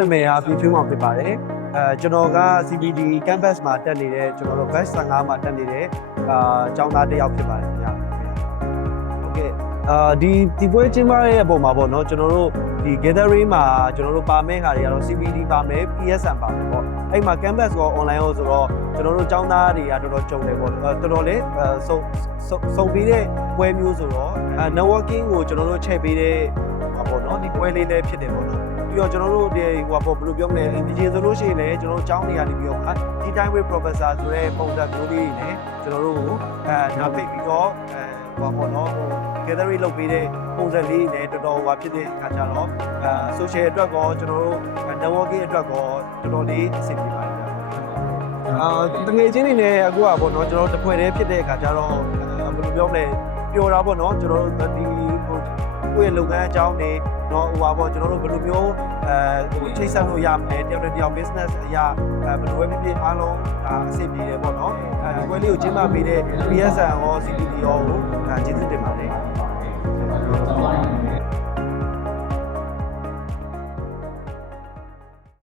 နာမည်ကပြည့်ဖြူးအောင်ဖြစ်ပါတယ်ကျွန်တော်က CBD campus မှာတက်နေတဲ့ကျွန်တော်တို့ batch 15မှာတက်နေတဲ့ကျောင်းသားတစ်ယောက်ဖြစ်ပါတယ်ခင်ဗျာဟုတ်ကဲ့ဒီပွဲကျင်းပတဲ့အပေါ်မှာပေါ့နော်ကျွန်တော်တို့ဒီ gathering မှာကျွန်တော်တို့ပါမယ့်ဟာတွေကတော့ CBD ပါမယ် PSM ပါမယ်ပေါ့အဲ့မှာ campus ရော online ရောဆိုတော့ကျွန်တော်တို့ကျောင်းသားတွေကတော်တော်ကြုံတယ်ပေါ့တော်တော်လေးစုံပြီးတဲ့ပွဲမျိုးဆိုတော့networking ကိုကျွန်တော်တို့ချဲ့ပေးတဲ့ပေါ့နော်ဒီပွဲလေးလည်းဖြစ်တယ်ပေါ့နော်ပြီးတော့ကျွန်တော်တို့ဒီဟိုပေါ့ဘယ်လိုပြောမလဲအင်ဂျင်ဆိုလို့ရှိရင်လည်းကျွန်တော်တို့ကျောင်းနေရာနေပြီးတော့ဒီ time with professor ဆိုတဲ့ပုံစံမျိုးလေးတွေနဲ့ကျွန်တော်တို့ကိုနောက်ပိတ်ပြီးတော့ဟိုပေါ့နော် gathering လုပ်ပေးတဲ့ပုံစံလေးနဲ့တော်တော်ဟိုဖြစ်တဲ့အခါကျတော့social အတွက်ကောကျွန်တော်တို့ networking အတွက်ကောတော်တော်လေးအဆင်ပြေပါတယ်ဗျတငယ်ချင်းတွေနဲ့အခုကပေါ့နော်ကျွန်တော်တို့တစ်ဖွဲ့တည်းဖြစ်တဲ့အခါကျတော့ဘယ်လိုပြောမလဲပျော်တာပေါ့နော်ကျွန်တော်တို့ဒီကိုယ့်ရဲ့လုပ်ငန်းအကြောင်းတွေတော့ဟိုပါပေါ့ကျွန်တော်တို့ဘယ်လိုမျိုးချိတ်ဆက်လို့ရမလဲတယောက်တစ်ယောက် business အရာဘယ်လိုပဲဖြစ်ဖြစ်အားလုံးအဆင်ပြေတယ်ပေါ့နော်ဒီပွဲလေးကိုကျင်းပပေးတဲ့ PSN ရော CPD ရောကိုကျေးဇူး